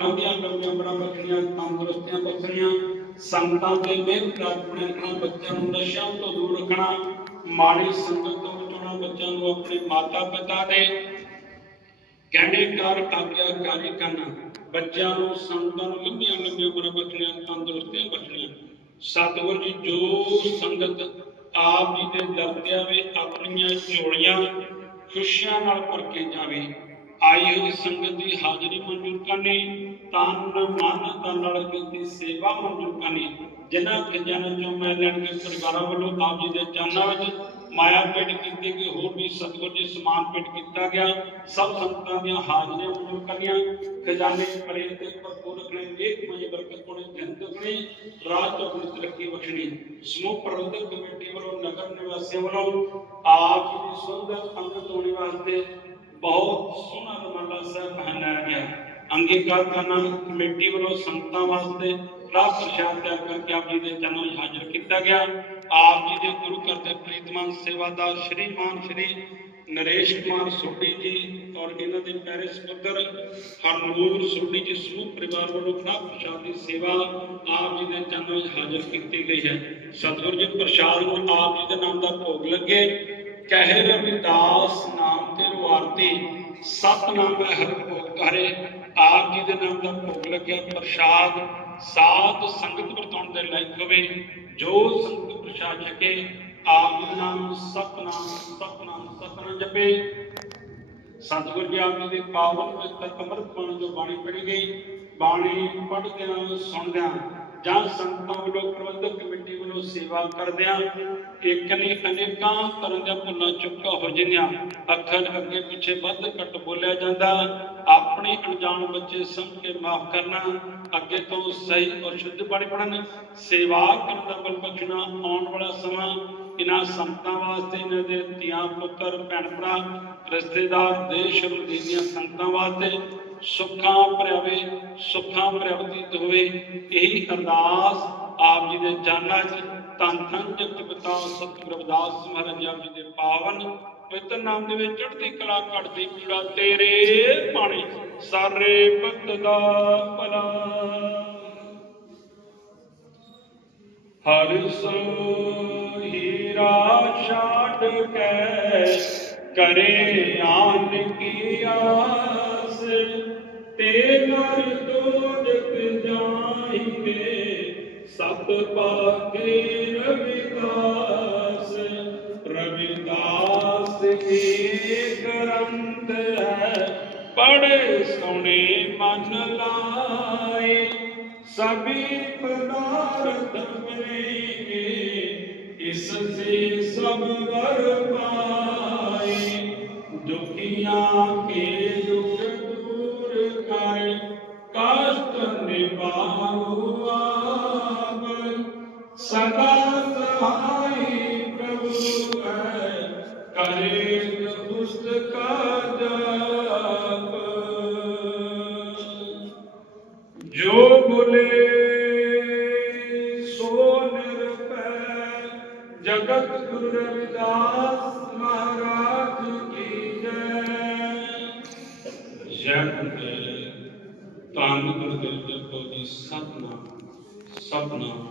ਲੰਬੀਆਂ ਲੰਬੀਆਂ ਉਮਰਾਂ ਬਖਸ਼ੀਆਂ ਤੰਦਰੁਸਤੀਆਂ ਬਖਸ਼ੀਆਂ ਸੰਤਾਂ ਦੇ ਮਿਹਰ ਪ੍ਰਾਪਤ ਰੱਖਣਾ ਬੱਚਿਆਂ ਨੂੰ ਨਸ਼ਿਆਂ ਤੋਂ ਦੂਰ ਰੱਖਣਾ, ਮਾੜੀ ਸੰਗਤ ਤੋਂ ਬਚਾਉਣਾ, ਬੱਚਿਆਂ ਨੂੰ ਆਪਣੇ ਮਾਤਾ ਪਿਤਾ ਦੇ ਕਹਿਣੇ ਕਾਰ ਆਗਿਆਕਾਰੀ ਕਰਨਾ, ਬੱਚਿਆਂ ਨੂੰ ਸੰਤਾਂ ਨੂੰ ਲੰਬੀਆਂ ਲੰਬੀਆਂ ਉਮਰਾਂ ਬਖਸ਼ੀਆਂ ਤੰਦਰੁਸਤੀਆਂ ਬਖਸ਼ੀਆਂ ਸਤਿਗੁਰ ਜੀ, ਜੋ ਸੰਗਤ ਆਪ ਜੀ ਦੇ ਦਰ ਤੇ ਆਵੇ, ਆਪਣੀਆਂ ਝੋਲੀਆਂ ਖੁਸ਼ੀਆਂ ਨਾਲ ਭਰ ਕੇ ਜਾਵੇ। ਆਈ ਹੋਈ ਸੰਗਤ ਦੀ ਹਾਜ਼ਰੀ ਮਨਜ਼ੂਰ ਕਰਨੀ ਤਨ ਮਨ ਤਨ ਨਾਲ ਕੀਤੀ ਸੇਵਾ ਮਨਜ਼ੂਰ ਕਰਨੀ, ਜਿਨ੍ਹਾਂ ਖਜ਼ਾਨਾ ਚੋਂ ਮੈਂ ਲੈਣ ਕੇ ਪਰਿਵਾਰਾਂ ਵੱਲੋਂ ਆਪ ਜੀ ਦੇ ਚਰਨਾਂ ਵਿੱਚ ਮਾਇਆ ਭੇਟ ਕੀਤੀ ਗਈ, ਹੋਰ ਵੀ ਸਤਿਗੁਰ ਜੀ ਸਮਾਨ ਭੇਟ ਕੀਤਾ ਗਿਆ। ਸਭ ਸੰਤਾਂ ਦੀਆਂ ਹਾਜ਼ਰੀਆਂ ਮਨਜ਼ੂਰ ਕਰੀਆਂ ਖਜ਼ਾਨੇ ਭਰੇ ਤੇ ਭਰਪੂਰ ਰੱਖਣੇ ਇੱਕ ਮਜੇ ਬਰਕਤ ਕੋਣੇ ਦਿਨ ਦੁਗਣੀ ਰਾਤ ਚੌਗੁਣੀ ਤਰੱਕੀ ਬਖਸ਼ਣੀ। ਸਮੂਹ ਪ੍ਰਬੰਧਕ ਕਮੇਟੀ ਵੱਲੋਂ ਨਗਰ ਨਿਵਾਸੀਆਂ ਵੱਲੋਂ ਆਪ ਜੀ ਦੀ ਸੁੰਦਰ ਅੰਗਤ ਹੋਣੇ ਵਾਸਤੇ ਬਹੁਤ ਸੋਹਣਾ ਰਮਾਲਾ ਸਾਹਿਬ ਪਹਿਨਾਇਆ ਗਿਆ। ਅੰਗੀਕਾਰ ਕਮੇਟੀ ਵੱਲੋਂ ਸੰਗਤਾਂ ਵਾਸਤੇ ਰਾਹ ਪ੍ਰਸ਼ਾਦ ਤਿਆਰ ਕਰਕੇ ਆਪ ਜੀ ਦੇ ਚਰਨਾਂ ਵਿੱਚ ਹਾਜ਼ਰ ਕੀਤਾ ਗਿਆ। ਆਪ ਜੀ ਦੇ ਗੁਰੂ ਘਰ ਦੇ ਪ੍ਰੀਤਮਾਨ ਸੇਵਾਦਾਰ ਸ਼੍ਰੀਮਾਨ ਸ਼੍ਰੀ ਨਰੇਸ਼ ਕੁਮਾਰ ਸੋਢੀ ਜੀ ਔਰ ਇਹਨਾਂ ਦੇ ਪਿਆਰੇ ਸਪੁੱਤਰ ਹਰਨੂਰ ਸੋਢੀ ਜੀ ਸਮੂਹ ਪਰਿਵਾਰ ਵੱਲੋਂ ਰਾਹ ਪ੍ਰਸ਼ਾਦ ਦੀ ਸੇਵਾ ਆਪ ਜੀ ਦੇ ਚਰਨਾਂ ਵਿੱਚ ਹਾਜ਼ਰ ਕੀਤੀ ਗਈ ਹੈ। ਸਤਿਗੁਰ ਜੀ, ਪ੍ਰਸ਼ਾਦ ਨੂੰ ਆਪ ਜੀ ਦੇ ਨਾਮ ਦਾ ਭੋਗ ਲੱਗੇ। ਕਹੇ ਰਵਿਦਾਸ ਨਾਮ ਤੇ ਰੁਆਰਤੀ ਸਤਨਾਮ ਹੈ ਭੋਗ ਕਰੇ ਆਪ ਜੀ ਦੇ ਨਾਮ ਦਾ ਭੋਗ ਲੱਗਿਆ, ਪ੍ਰਸ਼ਾਦ, ਸਾਧ ਸੰਗਤ ਵਰਤਾਉਣ ਦੇ ਲਾਇਕ ਹੋਵੇ, ਜੋ ਸੰਗਤ ਪ੍ਰਸ਼ਾਦ ਛਕੇ, ਆਪ ਜੀ ਦੇ ਨਾਮ ਸਤਨਾਮ ਸਤਨਾਮ ਸਤਨਾਮ ਜਪੇ। ਸਤਿਗੁਰ ਜੀ ਆਪ ਜੀ ਦੇ ਪਾਵਨ ਪਵਿੱਤਰ ਅੰਮ੍ਰਿਤ ਬਾਣੀ ਜੋ ਬਾਣੀ ਪੜ੍ਹੀ ਗਈ। ਬਾਣੀ ਪੜ੍ਹਦਿਆਂ ਸੁਣਦਿਆਂ ਜਾਂ ਸੰਤਾਂ ਵੱਲੋਂ ਪ੍ਰਬੰਧਕ ਕਮੇਟੀ ਵੱਲੋਂ ਸੇਵਾ ਕਰਦਿਆਂ, ਇੱਕ ਨਹੀਂ ਅਨੇਕਾਂ ਤਰ੍ਹਾਂ ਦੀਆਂ ਭੁੱਲਾਂ ਚੁੱਕਾ ਹੋ ਜਾਂਦੀਆਂ ਅੱਖਾਂ ਅੱਗੇ ਪਿੱਛੇ ਵੱਧ ਘੱਟ ਬੋਲਿਆ ਜਾਂਦਾ। ਆਪਣੇ ਅਣਜਾਣ ਬੱਚੇ ਸਮਝ ਕੇ ਮਾਫ ਕਰਨਾ, ਅੱਗੇ ਤੋਂ ਸਹੀ ਔਰ ਸ਼ੁੱਧ ਬਾਣੀ ਪੜਨ ਸੇਵਾ ਕਰਨ ਦਾ ਬਲ ਬਖਸ਼ਣਾ, ਆਉਣ ਵਾਲਾ ਸਮਾਂ ਇਹਨਾਂ ਸੰਤਾਂ ਵਾਸਤੇ, ਇਹਨਾਂ ਦੇ ਧੀਆਂ, ਪੁੱਤਰ ਭੈਣ ਭਰਾ ਰਿਸ਼ਤੇਦਾਰ, ਦੇਸ਼ ਵਿਦੇਸ਼ ਦੀਆਂ ਸੰਗਤਾਂ ਵਾਸਤੇ ਸੁੱਖਾਂ ਭਰਿਆਵੇ, ਸੁੱਖਾਂ ਭਰਿਆਵਤੀਤ ਹੋਵੇ। ਇਹੀ ਅਰਦਾਸ ਆਪ ਜੀ ਦੇ ਜਾਨਾਂ 'ਚ ਧੰਨ ਧੰਨ ਜਗਤ ਪਿਤਾ ਸਤਿਗੁਰੂ ਰਵਿਦਾਸ ਮਹਾਰਾਜ ਜੀ ਦੇ ਪਾਵਨ ਪਵਿੱਤਰ ਨਾਮ ਦੇ ਵਿੱਚ ਚੜ੍ਹਦੀ ਕਲਾ, ਘੜਦੀ ਪੀੜਾ ਤੇਰੇ ਪਾਣੀ, ਸਾਰੇ ਭਗਤ ਦਾ ਭਲਾ। ਹਰ ਸੋ ਹੀਰਾ ਛਾੜ ਕੇ ਕਰੇ ਆਨ ਕੀ ਆਸ, ਤੇ ਕਰ ਦੋਜਕ ਜਾਈਏ ਸਤ ਪਾਕੇ ਰਵਿਦਾਸ। ਬੜੇ ਸੁਣੇ, ਮਨ ਲਾਏ। ਸਭੀ ਪਦਾਰਥ ਮਿਲੇਗੇ, ਇਸ ਸੇ ਸਭ ਵਰ ਪਾਏ। ਦੁਖੀਆਂ ਕੇ ਦੁਖ ਦੂਰ ਕਰ, ਕਸ਼ਟ ਨਿਵਾਰੋ ਆਪ। ਸਦਾ ਸਹਾਈ ਜਗਤ ਗੁਰੂ ਰਵਿਦਾਸ ਮਹਾਰਾਜ ਕੀ ਜੈ। ਜੈ ਧੰਨ ਗੁਰੂ ਜੀ ਸਤਨਾਮ ਸਤਨਾਮ।